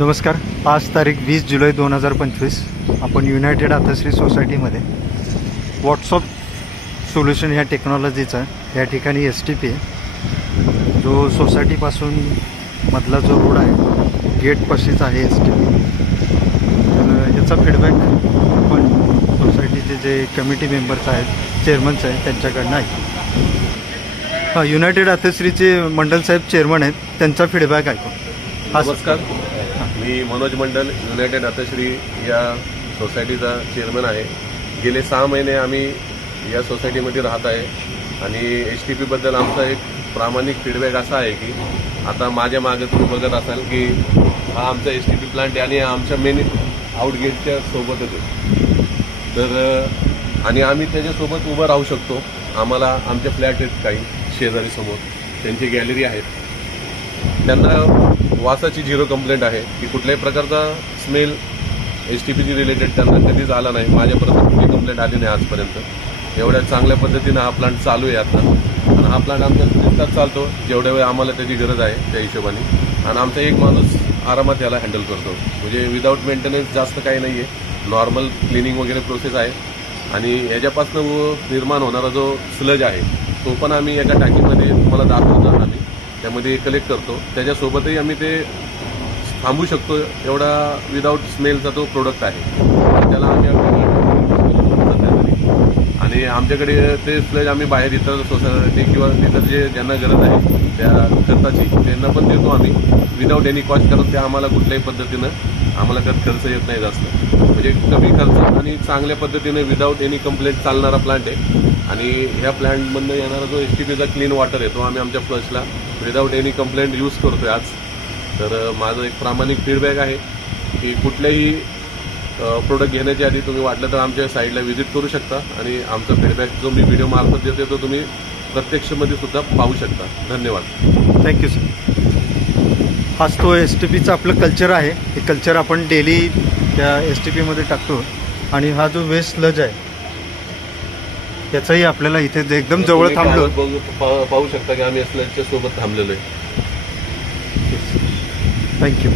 नमस्कार. आज तारीख 20 जुलै 2025. आपण युनायटेड आथश्री सोसायटीमध्ये व्हॉट्सअप सोल्युशन ह्या टेक्नॉलॉजीचा या ठिकाणी STP जो सोसायटीपासून मधला जो रोड आहे गेटपाशीच आहे STP. तर याचा फीडबॅक आपण सोसायटीचे जे कमिटी मेंबर्स आहेत, चेअरमन्स आहेत, त्यांच्याकडनं ऐकू. युनायटेड आथश्रीचे मंडल साहेब चेअरमन आहेत, त्यांचा फीडबॅक ऐकू. नमस्कार, मी मनोज मंडल, युनायटेड आथश्री या सोसायटीचा चेअरमन आहे. गेले 6 महिने आम्ही या सोसायटीमध्ये राहत आहे आणि STPबद्दल आमचा एक प्रामाणिक फीडबॅक असा आहे की आता माझ्या मागे तुम्ही बघत असाल की हा आमचा STP प्लांट आहे आणि आमच्या मेन आउटगेटच्या सोबतच आहे. तर आणि आम्ही त्याच्यासोबत उभं राहू शकतो. आम्हाला आमचे फ्लॅट आहेत काही शेजारी समोर, त्यांची गॅलरी आहेत. त्यांना वासाची 0 कंप्लेंट आहे की कुठल्याही प्रकारचा स्मेल STPची रिलेटेड त्यांना कधीच आला नाही. माझ्यापर्यंत कुठली कंप्लेंट आली नाही आजपर्यंत. एवढ्या चांगल्या पद्धतीनं हा प्लांट चालू आहे आता आणि हा प्लांट आमचा 3 तास चालतो जेवढ्या वेळ आम्हाला त्याची गरज आहे त्या हिशोबाने. आणि आमचा एक माणूस आरामात याला हँडल करतो. म्हणजे विदाऊट मेंटेनन्स जास्त काही नाही आहे. नॉर्मल क्लिनिंग वगैरे प्रोसेस आहे आणि याच्यापासून निर्माण होणारा जो स्लज आहे तो पण आम्ही एका टाकीमध्ये तुम्हाला दाखवतो. आम्ही त्यामध्ये कलेक्ट करतो. त्याच्यासोबतही आम्ही ते थांबू शकतो एवढा विदाऊट स्मेलचा तो प्रोडक्ट आहे. त्याला आम्ही आणि आमच्याकडे ते स्लज आम्ही बाहेर इतर सोसायटी किंवा इतर जे ज्यांना गरज आहे त्या खर्चाची त्यांना पण देतो आम्ही विदाऊट एनी कॉस्ट. कारण त्या आम्हाला कुठल्याही पद्धतीनं आम्हाला खर्च येत नाही जास्त. म्हणजे कमी खर्च आणि चांगल्या पद्धतीने विदाऊट एनी कंप्लेंट चालणारा प्लांट आहे. आणि ह्या प्लांटमधनं येणारा जो STPचा क्लीन वॉटर आहे तो आम्ही आमच्या फ्लशला विदाऊट एनी कंप्लेंट यूज करतो आहे आज. तर माझं एक प्रामाणिक फीडबॅक आहे की कुठल्याही प्रोडक्ट घेण्याच्या आधी तुम्ही वाटलं तर आमच्या साईडला व्हिजिट करू शकता आणि आमचा फीडबॅक जो मी व्हिडिओ मार्फत देते तो तुम्ही प्रत्यक्षमध्ये सुद्धा पाहू शकता. धन्यवाद. Thank you sir. हाच तो STPचं आपलं कल्चर आहे. हे कल्चर आपण डेली त्या STPमध्ये टाकतो आणि हा जो वेस्ट स्लज आहे त्याचाही आपल्याला इथे एकदम जवळ थांबलो पाहू शकता की आम्ही असल्याच्या सोबत थांबलेलो आहे. थँक्यू.